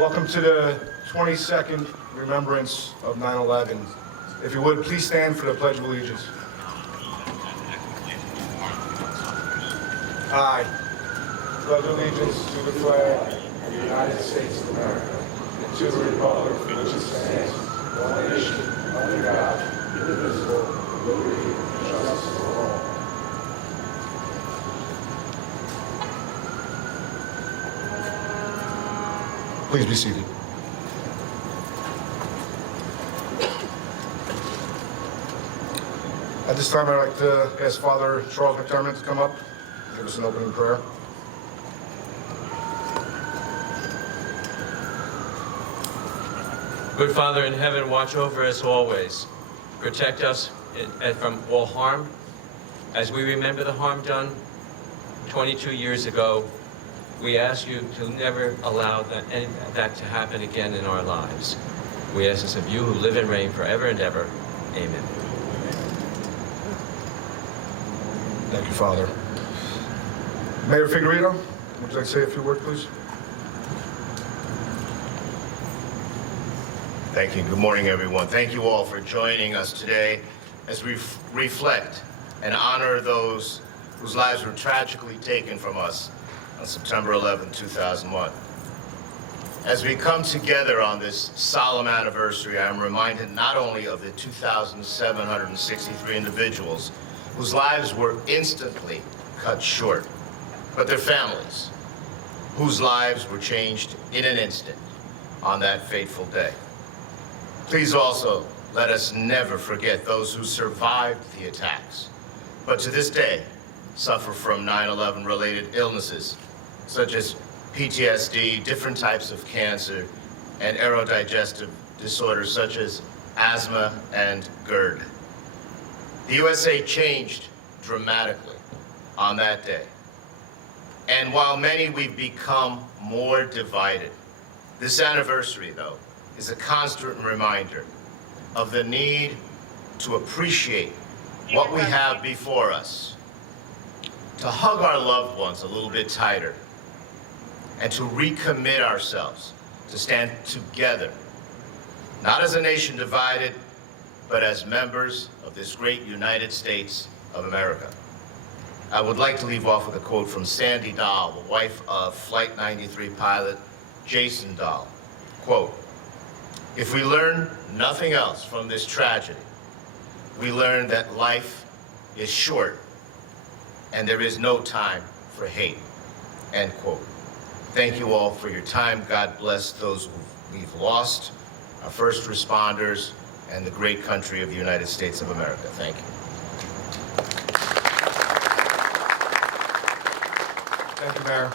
Welcome to the 22nd remembrance of 9/11. If you would, please stand for the Pledge of Allegiance. I pledge allegiance to the flag of the United States of America and to the republic for which it stands, one nation, under God, indivisible, with liberty and justice for all. Please be seated. At this time, I'd like to ask Father Charles McDermott to come up and give us an opening prayer. Good Father in heaven, watch over us always. Protect us from all harm. As we remember the harm done 22 years ago, we ask you to never allow that to happen again in our lives. We ask this of you who live and reign forever and ever. Amen. Thank you, Father. Mayor Figueredo, would you like to say a few words, please? Thank you. Good morning, everyone. Thank you all for joining us today as we reflect and honor those whose lives were tragically taken from us on September 11, 2001. As we come together on this solemn anniversary, I am reminded not only of the 2,763 individuals whose lives were instantly cut short, but their families, whose lives were changed in an instant on that fateful day. Please also let us never forget those who survived the attacks, but to this day suffer from 9/11 related illnesses, such as PTSD, different types of cancer, and aerodigestive disorders such as asthma and GERD. The USA changed dramatically on that day. And while many we've become more divided, this anniversary, though, is a constant reminder of the need to appreciate what we have before us, to hug our loved ones a little bit tighter, and to recommit ourselves to stand together, not as a nation divided, but as members of this great United States of America. I would like to leave off with a quote from Sandy Dahl, the wife of Flight 93 pilot Jason Dahl. Quote, "If we learn nothing else from this tragedy, we learn that life is short and there is no time for hate." End quote. Thank you all for your time. God bless those we've lost, our first responders, and the great country of the United States of America. Thank you. Thank you, Mayor.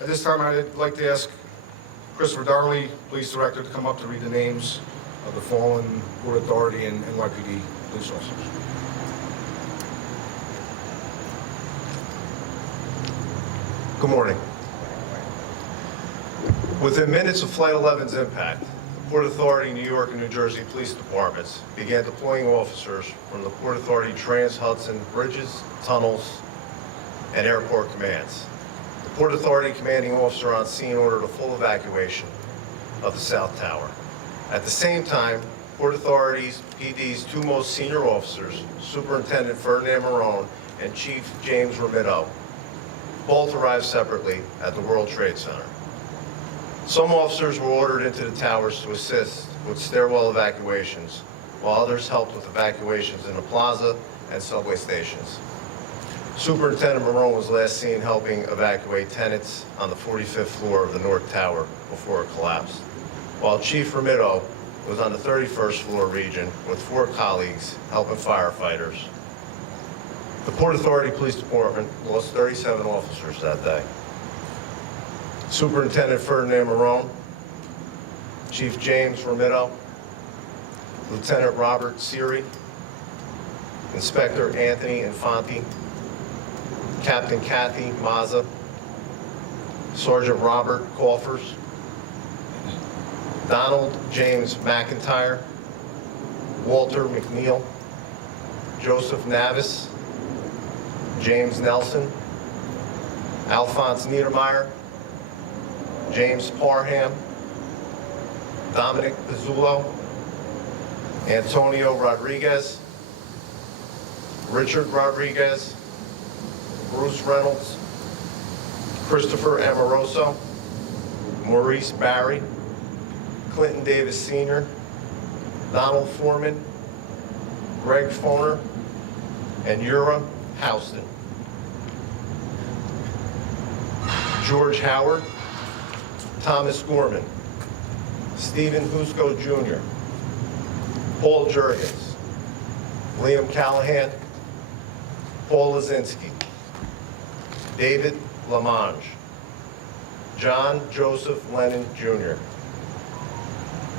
At this time, I'd like to ask Christopher Darley, Police Director, to come up to read the names of the fallen Port Authority and NYPD police officers. Good morning. Within minutes of Flight 11's impact, the Port Authority, New York, and New Jersey Police Departments began deploying officers from the Port Authority Trans-Hudson Bridges, Tunnels, and Airport Commands. The Port Authority commanding officer on scene ordered a full evacuation of the South Tower. At the same time, Port Authority's PD's two most senior officers, Superintendent Ferdinand Marone and Chief James Romito, both arrived separately at the World Trade Center. Some officers were ordered into the towers to assist with stairwell evacuations, while others helped with evacuations in the plaza and subway stations. Superintendent Marone was last seen helping evacuate tenants on the 45th floor of the North Tower before it collapsed, while Chief Romito was on the 31st floor region with 4 colleagues helping firefighters. The Port Authority Police Department lost 37 officers that day. Superintendent Ferdinand Marone, Chief James Romito, Lieutenant Robert Seary, Inspector Anthony Infante, Captain Kathy Mazza, Sergeant Robert Coffers, Donald James McIntyre, Walter McNeil, Joseph Navis, James Nelson, Alphonse Niedermeyer, James Parham, Dominic Pizzullo, Antonio Rodriguez, Richard Rodriguez, Bruce Reynolds, Christopher Amoroso, Maurice Barry, Clinton Davis Sr., Donald Foreman, Greg Foner, and Ura Houston. George Howard, Thomas Gorman, Stephen Husko Jr., Paul Jurgens, Liam Callahan, Paul Lazinski, David Lamange, John Joseph Lennon Jr.,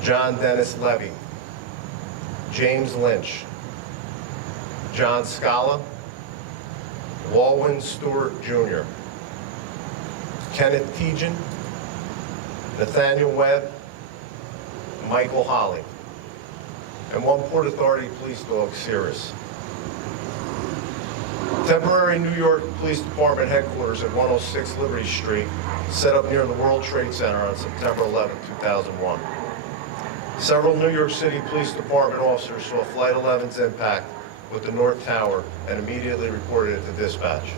John Dennis Levy, James Lynch, John Scala, Walwyn Stewart Jr., Kenneth Tejan, Nathaniel Webb, Michael Holly, and one Port Authority police dog, Cirrus. Temporary New York Police Department headquarters at 106 Liberty Street, set up near the World Trade Center on September 11, 2001. Several New York City Police Department officers saw Flight 11's impact with the North Tower and immediately reported it to dispatch.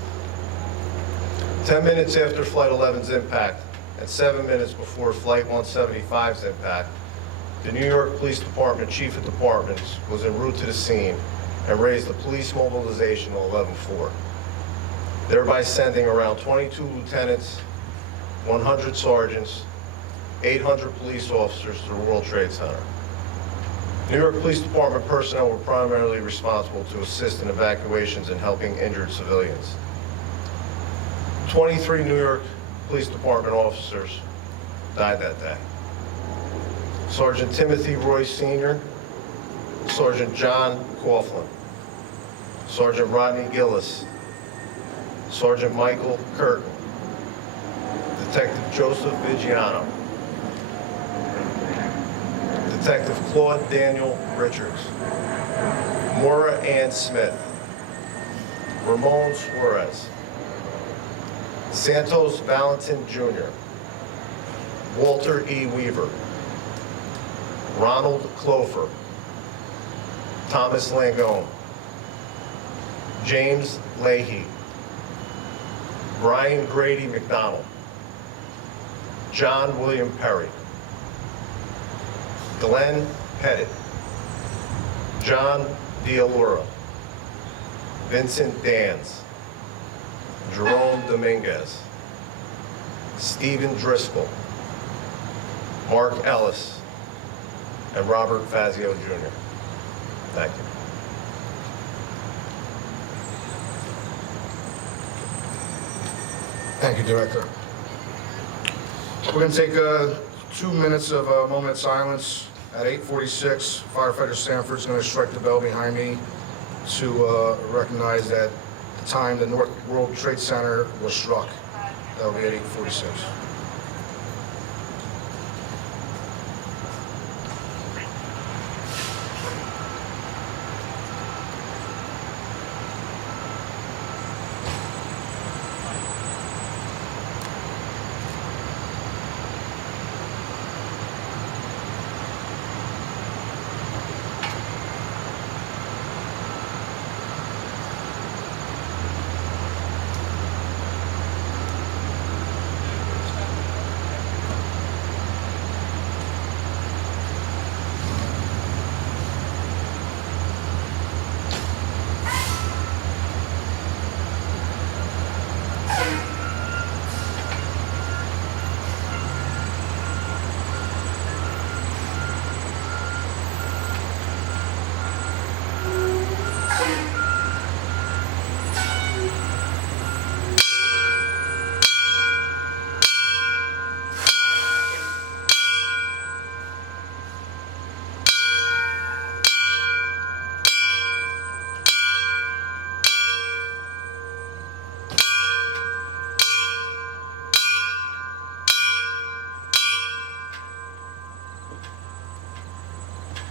10 minutes after Flight 11's impact and 7 minutes before Flight 175's impact, the New York Police Department Chief of Departments was en route to the scene and raised the police mobilization to 11-4, thereby sending around 22 lieutenants, 100 sergeants, 800 police officers to the World Trade Center. New York Police Department personnel were primarily responsible to assist in evacuations and helping injured civilians. 23 New York Police Department officers died that day. Sergeant Timothy Roy Sr., Sergeant John Coughlin, Sergeant Rodney Gillis, Sergeant Michael Curtin, Detective Joseph Vigiano, Detective Claude Daniel Richards, Maura Ann Smith, Ramon Suarez, Santos Valentin Jr., Walter E. Weaver, Ronald Clofer, Thomas Langone, James Leahy, Brian Grady McDonald, John William Perry, Glenn Pettit, John Dialura, Vincent Dans, Jerome Dominguez, Stephen Driscoll, Mark Ellis, and Robert Fazio Jr. Thank you. Thank you, Director. We're going to take 2 minutes of a moment of silence. At 8:46, firefighter Sanford's going to strike the bell behind me to recognize that the time the North World Trade Center was struck. That will be at 8:46.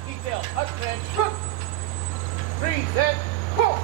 Detail, attention! Present, go!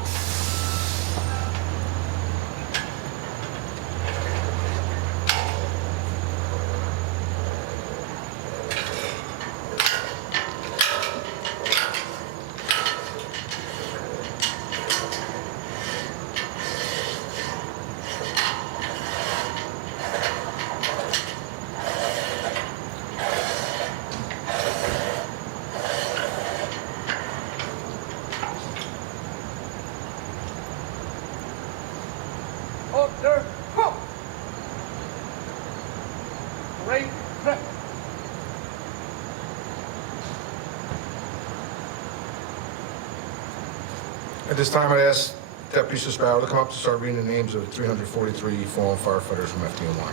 At this time, I'd ask Deputy Sparrow to come up to start reading the names of 343 fallen firefighters from FDNY.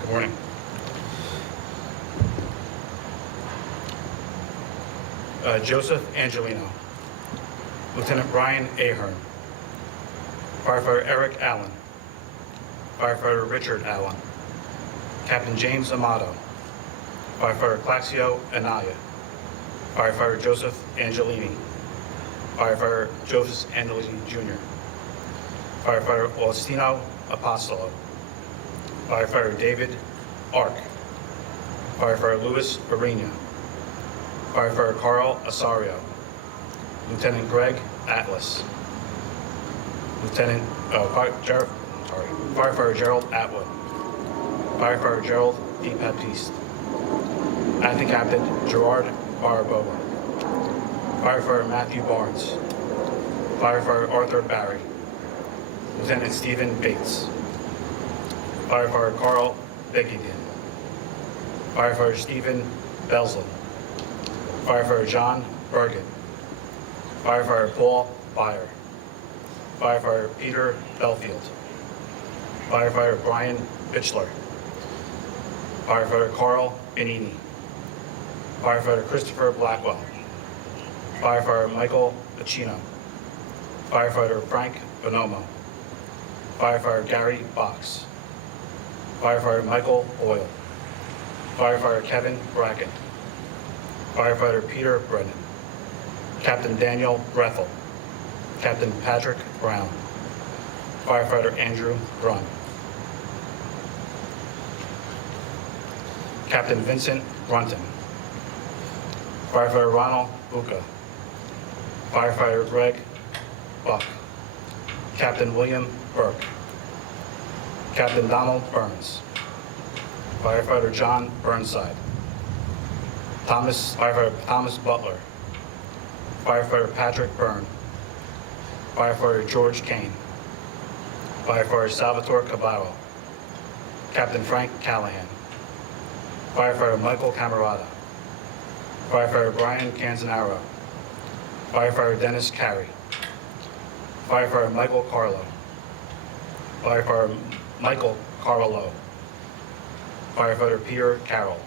Good morning. Joseph Angelino, Lieutenant Brian Ahern, Firefighter Eric Allen, Firefighter Richard Allen, Captain James Amato, Firefighter Claxio Anaya, Firefighter Joseph Angelini, Firefighter Joseph Angelini Jr., Firefighter Austino Apostolo, Firefighter David Ark, Firefighter Louis Arena, Firefighter Carl Asario, Lieutenant Greg Atlas, Firefighter Gerald Atwood, Firefighter Gerald D. Baptiste, Acting Captain Gerard Baraboa, Firefighter Matthew Barnes, Firefighter Arthur Barry, Lieutenant Stephen Bates, Firefighter Carl Beckingen, Firefighter Stephen Belslin, Firefighter John Bergen, Firefighter Paul Byer, Firefighter Peter Belfield, Firefighter Brian Bitchler, Firefighter Carl Benini, Firefighter Christopher Blackwell, Firefighter Michael Pacino, Firefighter Frank Bonomo, Firefighter Gary Box, Firefighter Michael Boyle, Firefighter Kevin Bracken, Firefighter Peter Brennan, Captain Daniel Brethel, Captain Patrick Brown, Firefighter Andrew Brunn, Captain Vincent Brunton, Firefighter Ronald Buca, Firefighter Greg Buck, Captain William Burke, Captain Donald Burns, Firefighter John Burnside, Firefighter Thomas Butler, Firefighter Patrick Byrne, Firefighter George Kane, Firefighter Salvatore Caballo, Captain Frank Callahan, Firefighter Michael Camerata, Firefighter Brian Canzanaro, Firefighter Dennis Carey, Firefighter Michael Carlo, Firefighter Michael Carlo, Firefighter Peter Carroll,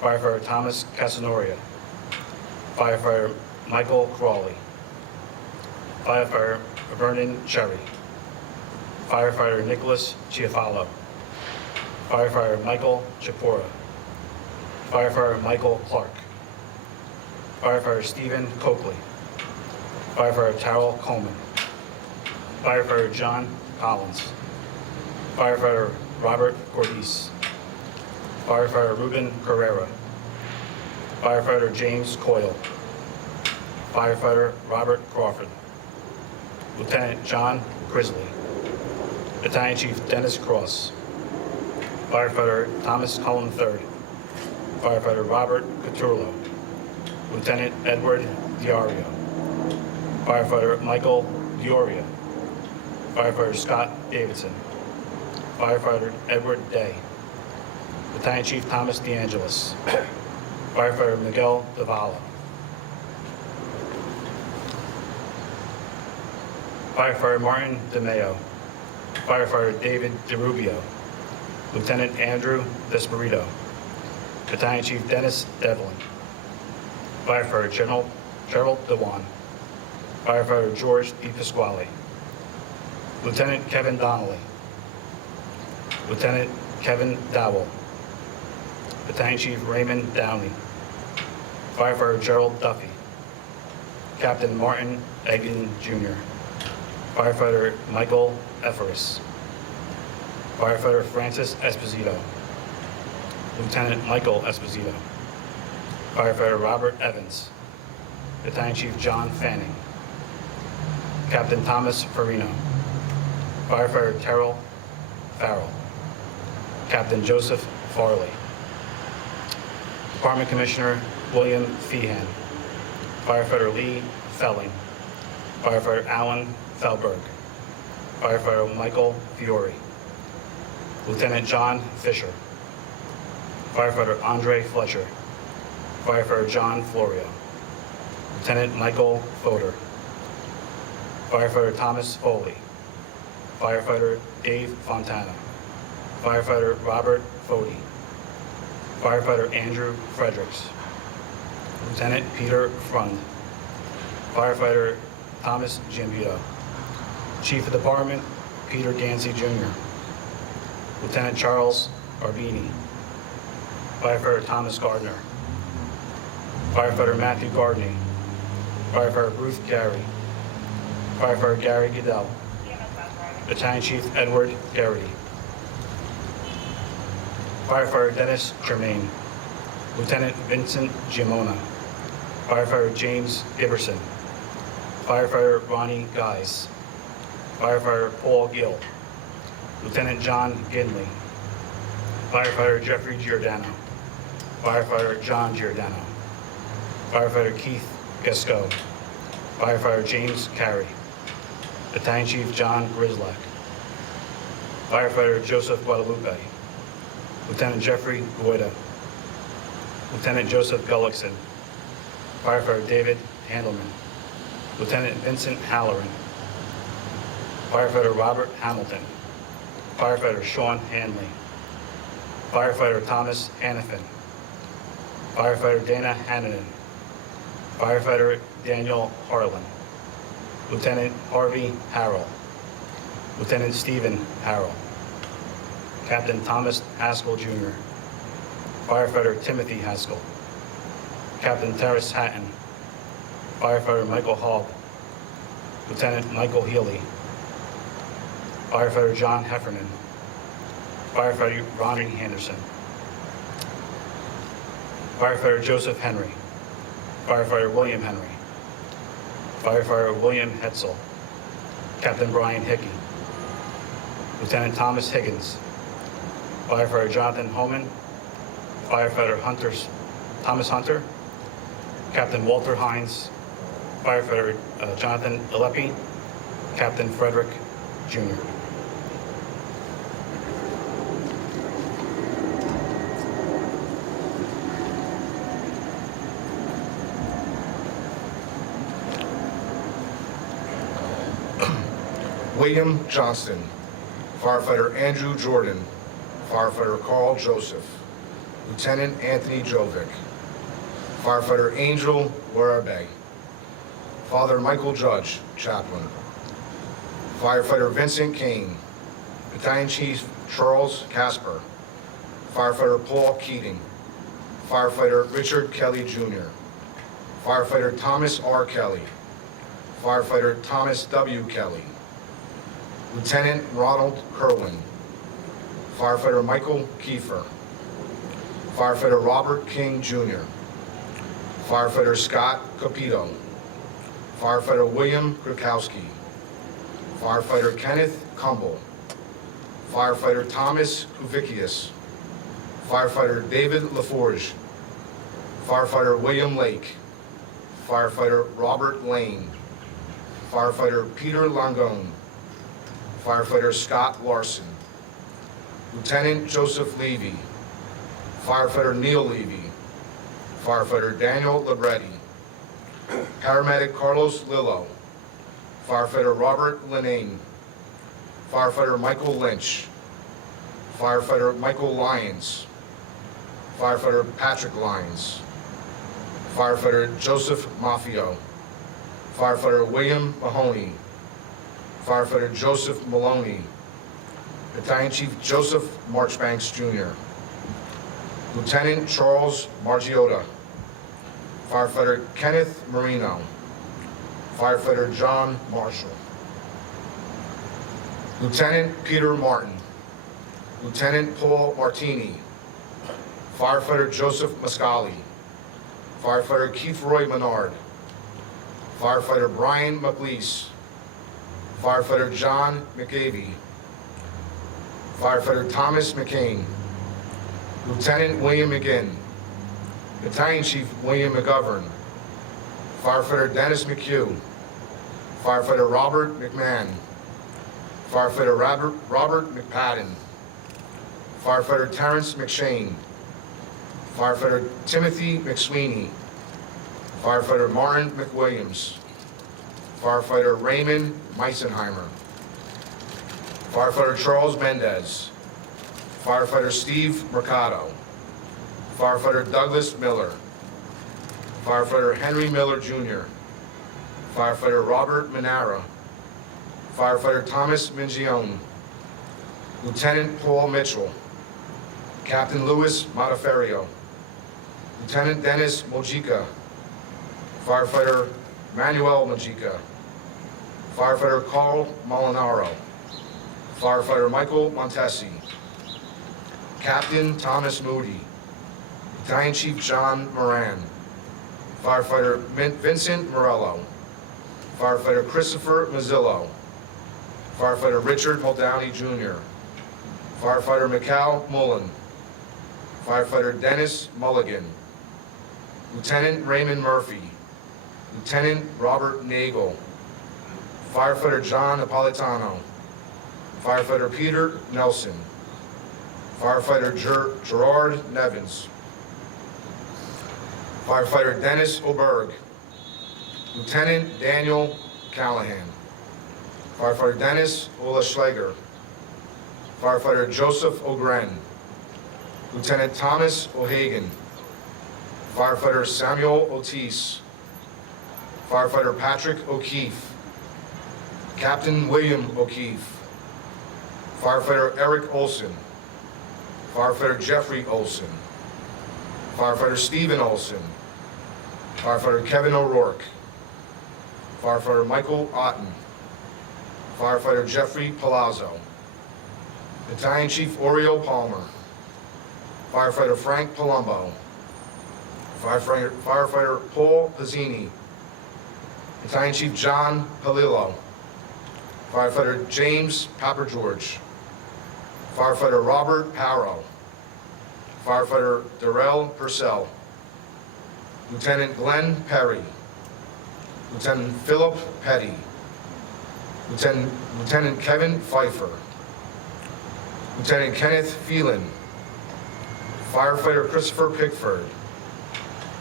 Firefighter Thomas Casanoria, Firefighter Michael Crawley, Firefighter Vernon Cherry, Firefighter Nicholas Chiafalo, Firefighter Michael Chipora, Firefighter Michael Clark, Firefighter Stephen Coakley, Firefighter Terrell Coleman, Firefighter John Collins, Firefighter Robert Cordis, Firefighter Ruben Carrera, Firefighter James Coyle, Firefighter Robert Crawford, Lieutenant John Grizzly, Battalion Chief Dennis Cross, Firefighter Thomas Cullen III, Firefighter Robert Coturlo, Lieutenant Edward Diario, Firefighter Michael Dioria, Firefighter Scott Davidson, Firefighter Edward Day, Battalion Chief Thomas DeAngelis, Firefighter Miguel Davala, Firefighter Martin DeMeo, Firefighter David DeRubio, Lieutenant Andrew Desperito, Battalion Chief Dennis Devlin, Firefighter Gerald Dewan, Firefighter George D. Pasquale, Lieutenant Kevin Donnelly, Lieutenant Kevin Dowell, Battalion Chief Raymond Downey, Firefighter Gerald Duffy, Captain Martin Egan Jr., Firefighter Michael Efferis, Firefighter Francis Esposito, Lieutenant Michael Esposito, Firefighter Robert Evans, Battalion Chief John Fanning, Captain Thomas Farino, Firefighter Terrell Farrell, Captain Joseph Farley, Department Commissioner William Feehan, Firefighter Lee Felling, Firefighter Alan Felberg, Firefighter Michael Fiore, Lieutenant John Fisher, Firefighter Andre Fletcher, Firefighter John Florio. Lieutenant Michael Fodor. Firefighter Thomas Foley. Firefighter Dave Fontana. Firefighter Robert Fody. Firefighter Andrew Fredericks. Lieutenant Peter Frund. Firefighter Thomas Gambito. Chief of Department Peter Gansey Jr. Lieutenant Charles Arbini. Firefighter Thomas Gardner. Firefighter Matthew Gardney. Firefighter Ruth Gary. Firefighter Gary Goodell. Battalion Chief Edward Garrity. Firefighter Dennis Germain. Lieutenant Vincent Giamona. Firefighter James Giberson. Firefighter Ronnie Guys. Firefighter Paul Gill. Lieutenant John Ginley. Firefighter Jeffrey Giordano. Firefighter John Giordano. Firefighter Keith Gasco. Firefighter James Carey. Battalion Chief John Grislak. Firefighter Joseph Guadalupe. Lieutenant Jeffrey Guida. Lieutenant Joseph Gullickson. Firefighter David Handelman. Lieutenant Vincent Halloran. Firefighter Robert Hamilton. Firefighter Sean Hanley. Firefighter Thomas Hannafin. Firefighter Dana Hannanen. Firefighter Daniel Harlan. Lieutenant Harvey Harrell. Lieutenant Stephen Harrell. Captain Thomas Haskell Jr. Firefighter Timothy Haskell. Captain Terrace Hatton. Firefighter Michael Hogg. Lieutenant Michael Healy. Firefighter John Heffernan. Firefighter Ronnie Henderson. Firefighter Joseph Henry. Firefighter William Henry. Firefighter William Hetzel. Captain Brian Hickey. Lieutenant Thomas Higgins. Firefighter Jonathan Homan. Firefighter Thomas Hunter. Captain Walter Hines. Firefighter Jonathan Alepi. Captain Frederick Jr. William Johnston. Firefighter Andrew Jordan. Firefighter Carl Joseph. Lieutenant Anthony Jovic. Firefighter Angel Warabe. Father Michael Judge, Chaplain. Firefighter Vincent Kane. Battalion Chief Charles Casper. Firefighter Paul Keating. Firefighter Richard Kelly Jr. Firefighter Thomas R. Kelly. Firefighter Thomas W. Kelly. Lieutenant Ronald Kerwin. Firefighter Michael Kiefer. Firefighter Robert King Jr. Firefighter Scott Capito. Firefighter William Krakowski. Firefighter Kenneth Cumble. Firefighter Thomas Kuvicius. Firefighter David LaForge. Firefighter William Lake. Firefighter Robert Lane. Firefighter Peter Langone. Firefighter Scott Larson. Lieutenant Joseph Levy. Firefighter Neil Levy. Firefighter Daniel Libretti. Paramedic Carlos Lillo. Firefighter Robert Linane. Firefighter Michael Lynch. Firefighter Michael Lyons. Firefighter Patrick Lyons. Firefighter Joseph Maffio. Firefighter William Mahoney. Firefighter Joseph Maloney. Battalion Chief Joseph Marchbanks Jr. Lieutenant Charles Margiotta. Firefighter Kenneth Marino. Firefighter John Marshall. Lieutenant Peter Martin. Lieutenant Paul Martini. Firefighter Joseph Mascali. Firefighter Keith Roy Menard. Firefighter Brian McLeese. Firefighter John McAvey. Firefighter Thomas McCain. Lieutenant William McGinn. Battalion Chief William McGovern. Firefighter Dennis McHugh. Firefighter Robert McMahon. Firefighter Robert McPadden. Firefighter Terrence McShane. Firefighter Timothy McSweeney. Firefighter Martin McWilliams. Firefighter Raymond Meisenheimer. Firefighter Charles Mendez. Firefighter Steve Mercado. Firefighter Douglas Miller. Firefighter Henry Miller Jr. Firefighter Robert Manara. Firefighter Thomas Mingione. Lieutenant Paul Mitchell. Captain Louis Monteferio. Lieutenant Dennis Mojica. Firefighter Manuel Mojica. Firefighter Carl Molinaro. Firefighter Michael Montesi. Captain Thomas Moody. Battalion Chief John Moran. Firefighter Vincent Morello. Firefighter Christopher Mazzillo. Firefighter Richard Muldowney Jr. Firefighter Mikal Mullen. Firefighter Dennis Mulligan. Lieutenant Raymond Murphy. Lieutenant Robert Nagel. Firefighter John Napolitano. Firefighter Peter Nelson. Firefighter Gerard Nevins. Firefighter Dennis Oberg. Lieutenant Daniel Callahan. Firefighter Dennis Olaschlager. Firefighter Joseph O'Gren. Lieutenant Thomas O'Hagan. Firefighter Samuel Otis. Firefighter Patrick O'Keefe. Captain William O'Keefe. Firefighter Eric Olson. Firefighter Jeffrey Olson. Firefighter Stephen Olson. Firefighter Kevin O'Rourke. Firefighter Michael Otten. Firefighter Jeffrey Palazzo. Battalion Chief Oriel Palmer. Firefighter Frank Palumbo. Firefighter Paul Pizzini. Battalion Chief John Palillo. Firefighter James Papageorge. Firefighter Robert Parrow. Firefighter Darrell Purcell. Lieutenant Glenn Perry. Lieutenant Philip Petty. Lieutenant Kevin Pfeiffer. Lieutenant Kenneth Phelan. Firefighter Christopher Pickford.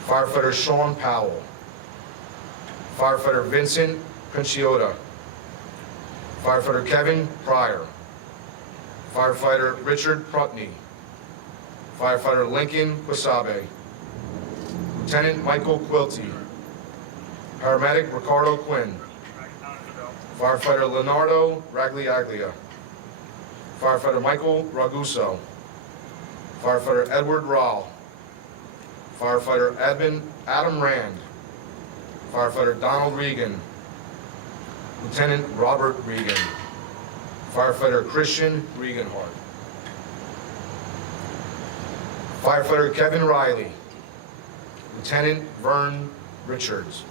Firefighter Sean Powell. Firefighter Vincent Princiota. Firefighter Kevin Pryor. Firefighter Richard Prutney. Firefighter Lincoln Kwasabe. Lieutenant Michael Quilty. Paramedic Ricardo Quinn. Firefighter Leonardo Ragliaglia. Firefighter Michael Raguso. Firefighter Edward Rahl. Firefighter Adam Rand. Firefighter Donald Regan. Lieutenant Robert Regan. Firefighter Christian Regenhart. Firefighter Kevin Riley. Lieutenant Vern Richards.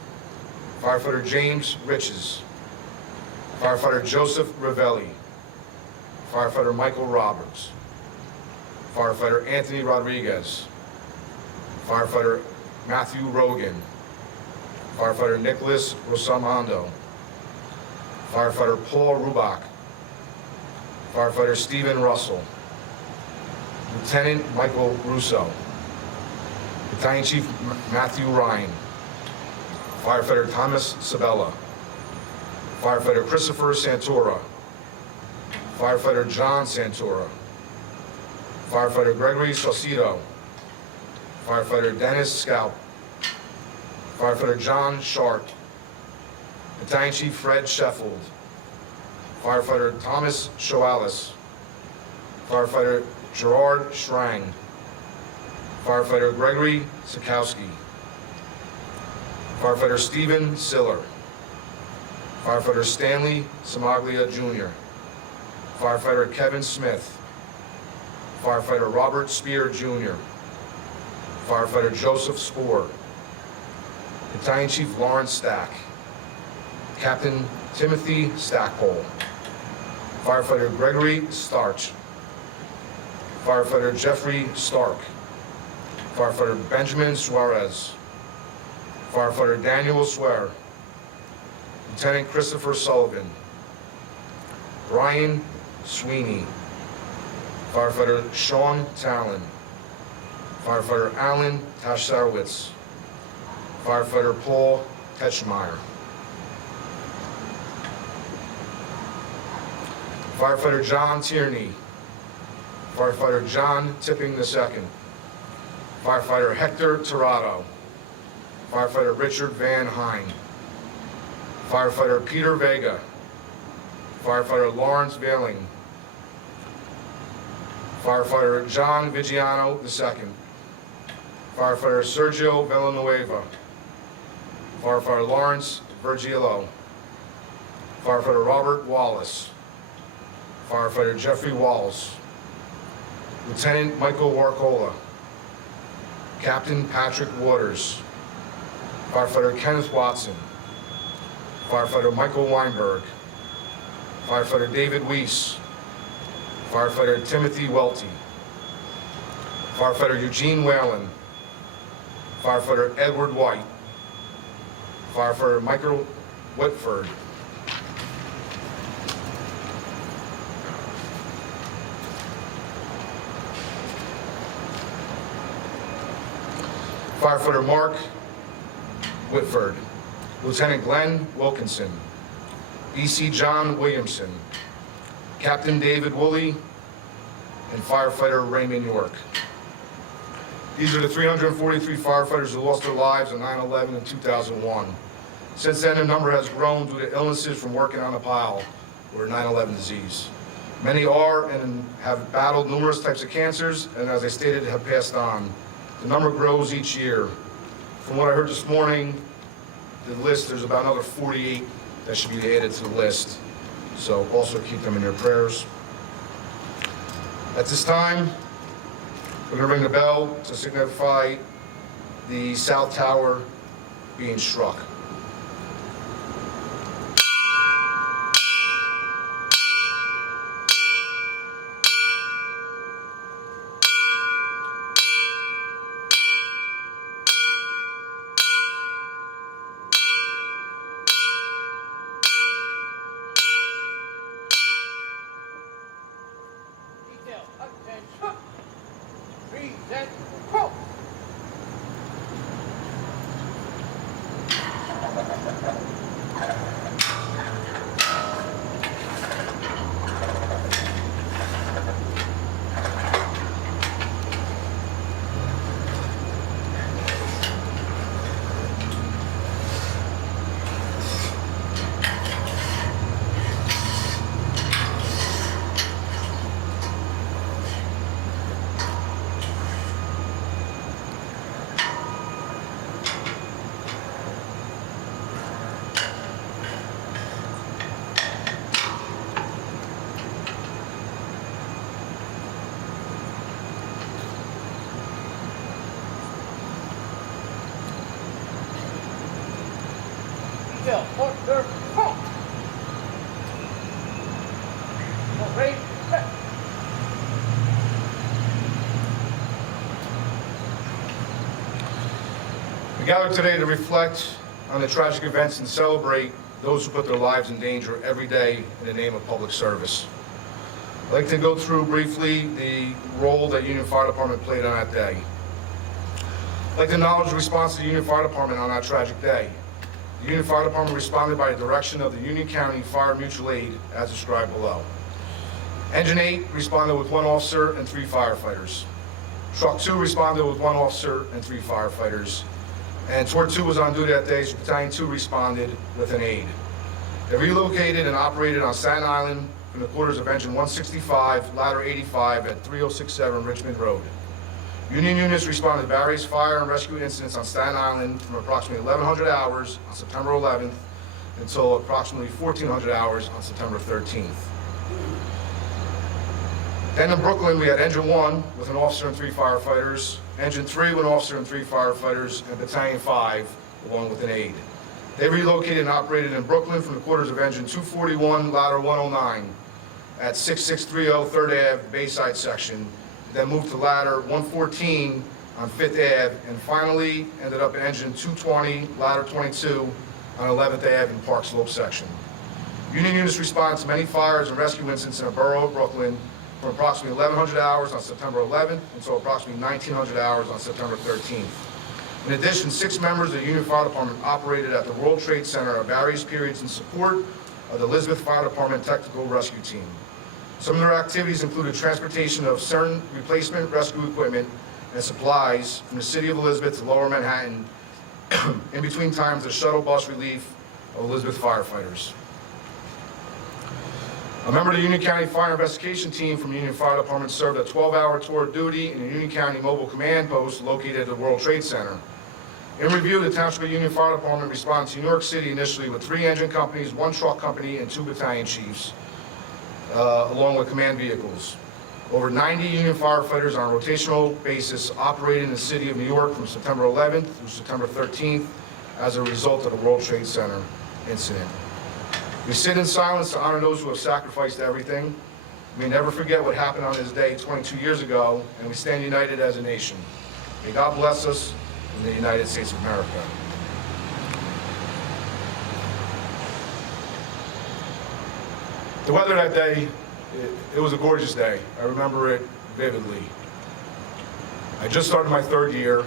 Firefighter James Riches. Firefighter Joseph Ravelli. Firefighter Michael Roberts. Firefighter Anthony Rodriguez. Firefighter Matthew Rogan. Firefighter Nicholas Rosamando. Firefighter Paul Rubach. Firefighter Stephen Russell. Lieutenant Michael Russo. Battalion Chief Matthew Ryan. Firefighter Thomas Sabella. Firefighter Christopher Santora. Firefighter John Santora. Firefighter Gregory Saucedo. Firefighter Dennis Scalp. Firefighter John Sharp. Battalion Chief Fred Sheffield. Firefighter Thomas Shoalis. Firefighter Gerard Schrang. Firefighter Gregory Sikowski. Firefighter Stephen Siller. Firefighter Stanley Samaglia Jr. Firefighter Kevin Smith. Firefighter Robert Spear Jr. Firefighter Joseph Spoor. Battalion Chief Lawrence Stack. Captain Timothy Stackpole. Firefighter Gregory Starch. Firefighter Jeffrey Stark. Firefighter Benjamin Suarez. Firefighter Daniel Swear. Lieutenant Christopher Sullivan. Brian Sweeney. Firefighter Sean Talon. Firefighter Alan Tash-Sarowitz. Firefighter Paul Tetschmeyer. Firefighter John Tierney. Firefighter John Tipping II. Firefighter Hector Tirado. Firefighter Richard Van Hine. Firefighter Peter Vega. Firefighter Lawrence Veiling. Firefighter John Vigiano II. Firefighter Sergio Villanueva. Firefighter Lawrence Virgilio. Firefighter Robert Wallace. Firefighter Jeffrey Walls. Lieutenant Michael Warcola. Captain Patrick Waters. Firefighter Kenneth Watson. Firefighter Michael Weinberg. Firefighter David Weiss. Firefighter Timothy Welty. Firefighter Eugene Whalen. Firefighter Edward White. Firefighter Michael Whitford. Firefighter Mark Whitford. Lieutenant Glenn Wilkinson. EC John Williamson. Captain David Woolley, and Firefighter Raymond York. These are the 343 firefighters who lost their lives on 9/11 in 2001. Since then, the number has grown due to illnesses from working on a pile or 9/11 disease. Many are and have battled numerous types of cancers, and as I stated, have passed on. The number grows each year. From what I heard this morning, the list, there's about another 48 that should be added to the list. So also keep them in your prayers. At this time, we're going to ring the bell to signify the South Tower being struck. Detail, attention. Present, quote. Detail, order, quote. Parade, set. We gather today to reflect on the tragic events and celebrate those who put their lives in danger every day in the name of public service. I'd like to go through briefly the role that Union Fire Department played on that day. I'd like to acknowledge the response of the Union Fire Department on that tragic day. The Union Fire Department responded by the direction of the Union County Fire Mutual Aid as described below. Engine 8 responded with 1 officer and 3 firefighters. Truck 2 responded with 1 officer and 3 firefighters. And Tour 2 was on duty that day, so Battalion 2 responded with an aide. They relocated and operated on Staten Island from the quarters of Engine 165, Ladder 85 at 3067 Richmond Road. Union units responded to various fire and rescue incidents on Staten Island from approximately 1100 hours on September 11th until approximately 1400 hours on September 13th. Then in Brooklyn, we had Engine 1 with an officer and 3 firefighters, Engine 3 with an officer and 3 firefighters, and Battalion 5 along with an aide. They relocated and operated in Brooklyn from the quarters of Engine 241, Ladder 109 at 6630 3rd Ave, Bayside section, then moved to Ladder 114 on 5th Ave, and finally ended up in Engine 220, Ladder 22 on 11th Ave in Park Slope section. Union units responded to many fires and rescue incidents in the borough of Brooklyn, from approximately 1,100 hours on September 11th until approximately 1,900 hours on September 13th. In addition, 6 members of the Union Fire Department operated at the World Trade Center at various periods in support of the Elizabeth Fire Department Technical Rescue Team. Some of their activities included transportation of certain replacement rescue equipment and supplies from the city of Elizabeth to Lower Manhattan in between times of shuttle bus relief of Elizabeth firefighters. A member of the Union County Fire Investigation Team from the Union Fire Department served a 12-hour tour of duty in the Union County Mobile Command Post located at the World Trade Center. In review, the Township of Union Fire Department responded to New York City initially with 3 engine companies, 1 truck company, and 2 battalion chiefs, along with command vehicles. Over 90 Union firefighters on a rotational basis operated in the city of New York from September 11th through September 13th as a result of the World Trade Center incident. We sit in silence to honor those who have sacrificed everything. We never forget what happened on this day 22 years ago, and we stand united as a nation. May God bless us in the United States of America. The weather that day, it was a gorgeous day. I remember it vividly. I just started my 3rd year.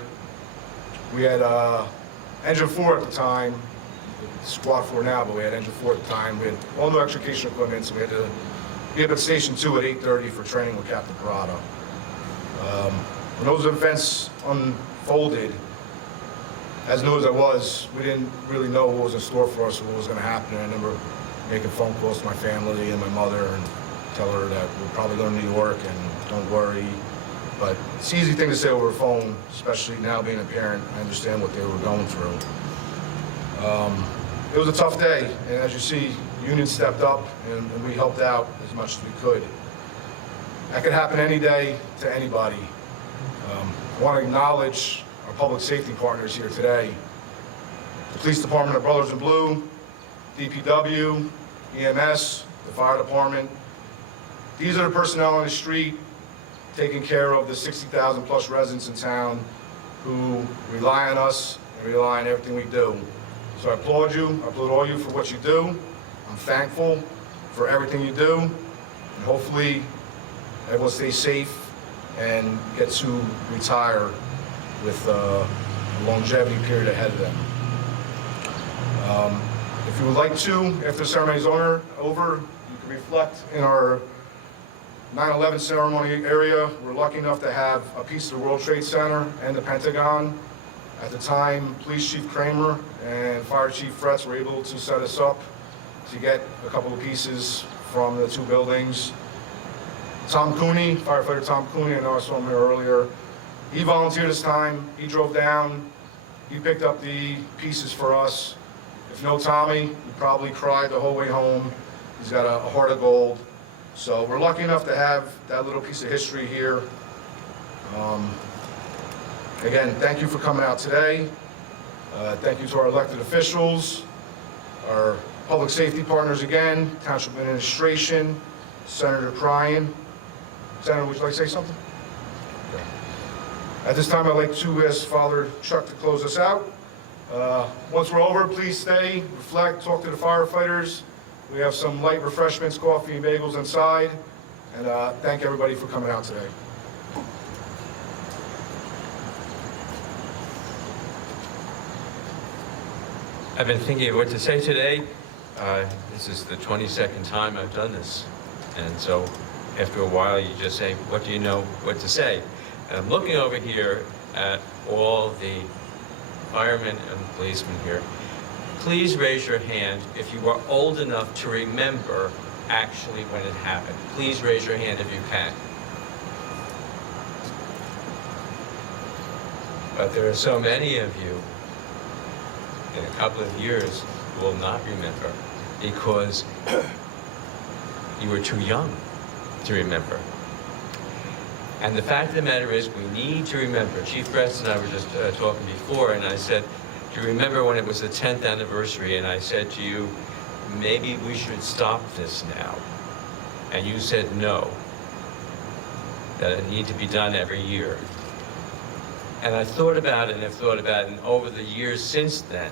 We had engine 4 at the time, squad 4 now, but we had engine 4 at the time. We had all new extrication equipment, so we had to be up at Station 2 at 8:30 for training with Captain Parada. When those events unfolded, as new as I was, we didn't really know what was in store for us or what was going to happen. I remember making phone calls to my family and my mother and tell her that we're probably going to New York and don't worry. But it's an easy thing to say over the phone, especially now being a parent. I understand what they were going through. It was a tough day, and as you see, Union stepped up and we helped out as much as we could. That could happen any day to anybody. I want to acknowledge our public safety partners here today. The Police Department of Brothers in Blue, DPW, EMS, the Fire Department. These are the personnel on the street taking care of the 60,000 plus residents in town who rely on us and rely on everything we do. So I applaud you, I applaud all you for what you do. I'm thankful for everything you do, and hopefully everyone stays safe and gets to retire with a longevity period ahead of them. If you would like to, after the ceremony is over, you can reflect in our 9/11 ceremony area. We're lucky enough to have a piece of the World Trade Center and the Pentagon. At the time, Police Chief Kramer and Fire Chief Fretz were able to set us up to get a couple of pieces from the 2 buildings. Tom Cooney, firefighter Tom Cooney, I know I saw him here earlier. He volunteered this time. He drove down. He picked up the pieces for us. If you know Tommy, he probably cried the whole way home. He's got a heart of gold. So we're lucky enough to have that little piece of history here. Again, thank you for coming out today. Thank you to our elected officials, our public safety partners again, Township Administration, Senator Cryan. Senator, would you like to say something? Okay. At this time, I'd like to ask Father Chuck to close us out. Once we're over, please stay, reflect, talk to the firefighters. We have some light refreshments, coffee and bagels inside. And thank everybody for coming out today. I've been thinking of what to say today. This is the 22nd time I've done this. And so after a while, you just say, what do you know what to say? And I'm looking over here at all the firemen and policemen here. Please raise your hand if you are old enough to remember actually when it happened. Please raise your hand if you can. But there are so many of you in a couple of years who will not remember because you were too young to remember. And the fact of the matter is, we need to remember. Chief Fretz and I were just talking before, and I said, do you remember when it was the 10th anniversary? And I said to you, maybe we should stop this now. And you said no, that it needed to be done every year. And I thought about it and I've thought about it, and over the years since then,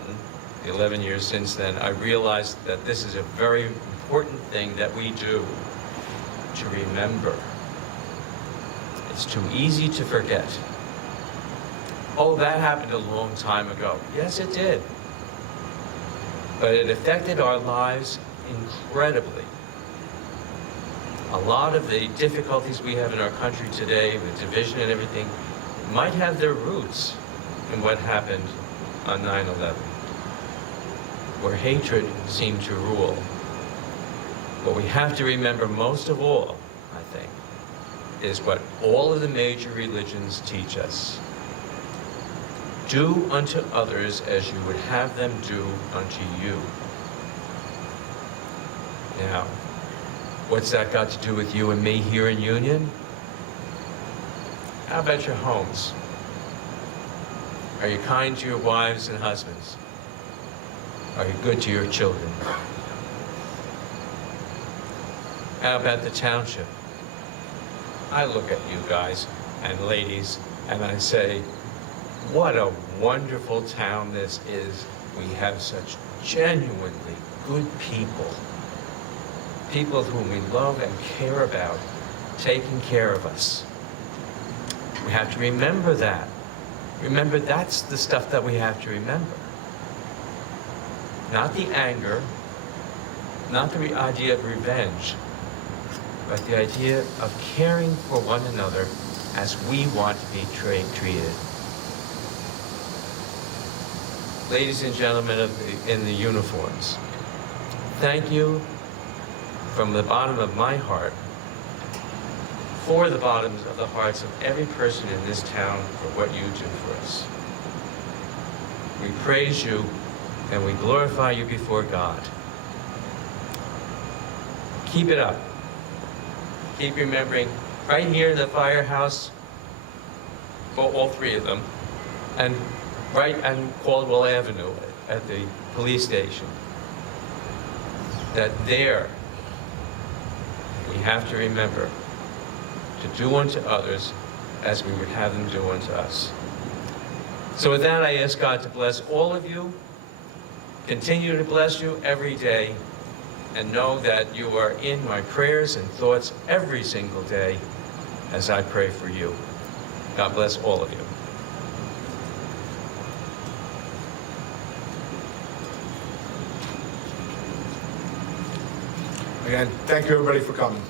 the 11 years since then, I realized that this is a very important thing that we do to remember It's too easy to forget. Oh, that happened a long time ago. Yes, it did. But it affected our lives incredibly. A lot of the difficulties we have in our country today with division and everything might have their roots in what happened on 9/11, where hatred seemed to rule. What we have to remember most of all, I think, is what all of the major religions teach us. Do unto others as you would have them do unto you. Now, what's that got to do with you and me here in Union? How about your homes? Are you kind to your wives and husbands? Are you good to your children? How about the township? I look at you guys and ladies and I say, what a wonderful town this is. We have such genuinely good people. People whom we love and care about, taking care of us. We have to remember that. Remember, that's the stuff that we have to remember. Not the anger, not the idea of revenge, but the idea of caring for one another as we want to be treated. Ladies and gentlemen in the uniforms, thank you from the bottom of my heart, for the bottoms of the hearts of every person in this town for what you do for us. We praise you and we glorify you before God. Keep it up. Keep remembering, right here in the firehouse, all three of them, and right on Caldwell Avenue at the police station, that there we have to remember to do unto others as we would have them do unto us. So with that, I ask God to bless all of you, continue to bless you every day, and know that you are in my prayers and thoughts every single day as I pray for you. God bless all of you. Again, thank you everybody for coming.